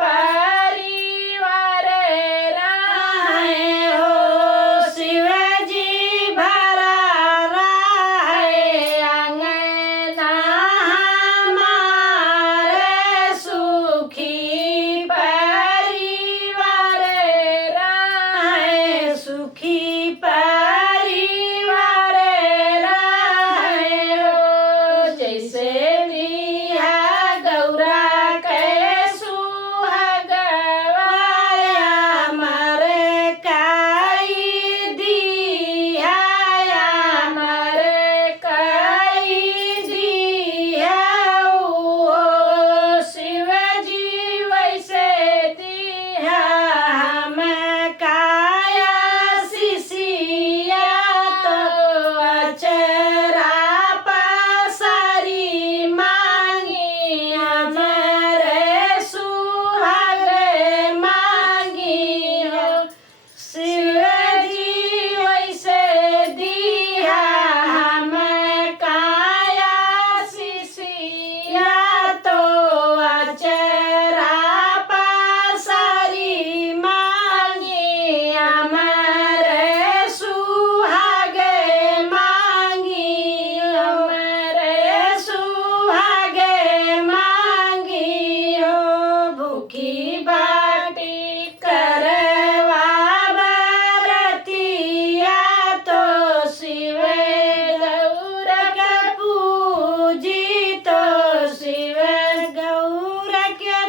परिवार राहे हो शिवजी भरा राहे अंगना हमारे सुखी परिवार राहे सुखी परिवार राहे हो जैसे दिया गौरा के सुहागवाया मरे काई दिया मरे काई दिया ओ शिवजी वैसे दिया हम काया शिशिया तो अचरा पसारी मांगी हमारे सुहाग मांगी हो शिवजी वैसे दिया हम काया शिशिया तो अचरा पसारी मांगी हमारे सुहाग मांगी हमारे सुहाग मांगी हो भूखी बाटी करवा बरतिया तो शिव गौर के पूजी तो शिव गौर के